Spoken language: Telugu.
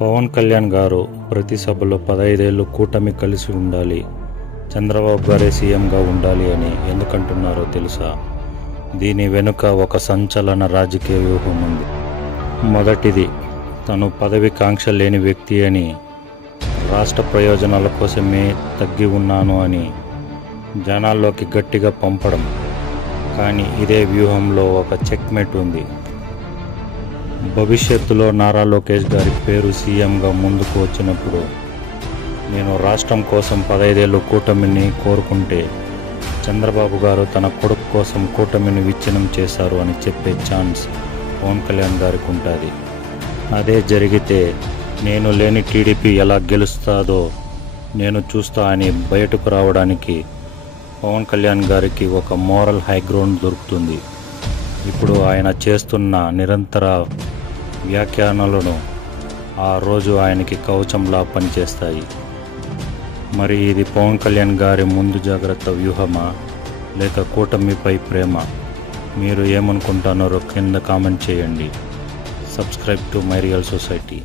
పవన్ కళ్యాణ్ గారు ప్రతి సభలో 15 ఏళ్ళు కూటమి కలిసి ఉండాలి, చంద్రబాబు గారే సీఎంగా ఉండాలి అని ఎందుకంటున్నారో తెలుసా? దీని వెనుక ఒక సంచలన రాజకీయ వ్యూహం ఉంది. మొదటిది, తను పదవి కాంక్ష లేని వ్యక్తి అని, రాష్ట్ర ప్రయోజనాల కోసమే తగ్గి ఉన్నాను అని జనాల్లోకి గట్టిగా పంపడం. కానీ ఇదే వ్యూహంలో ఒక చెక్మేట్ ఉంది. భవిష్యత్తులో నారా లోకేష్ గారి పేరు సీఎంగా ముందుకు వచ్చినప్పుడు, నేను రాష్ట్రం కోసం 15 ఏళ్ళు కూటమిని కోరుకుంటే చంద్రబాబు గారు తన కొడుకు కోసం కూటమిని విచ్ఛిన్నం చేశారు అని చెప్పే ఛాన్స్ పవన్ కళ్యాణ్ గారికి ఉంటుంది. అదే జరిగితే నేను లేని టీడీపీ ఎలా గెలుస్తాదో నేను చూస్తా అని బయటకు రావడానికి పవన్ కళ్యాణ్ గారికి ఒక మోరల్ హైగ్రౌండ్ దొరుకుతుంది. ఇప్పుడు ఆయన చేస్తున్న నిరంతర వ్యాఖ్యానాలను ఆ రోజు ఆయనకి కవచంలా పనిచేస్తాయి. మరి ఇది పవన్ కళ్యాణ్ గారి ముందు జాగ్రత్త వ్యూహమా, లేక కూటమిపై ప్రేమ? మీరు ఏమనుకుంటున్నారో కింద కామెంట్ చేయండి. Subscribe to my real society.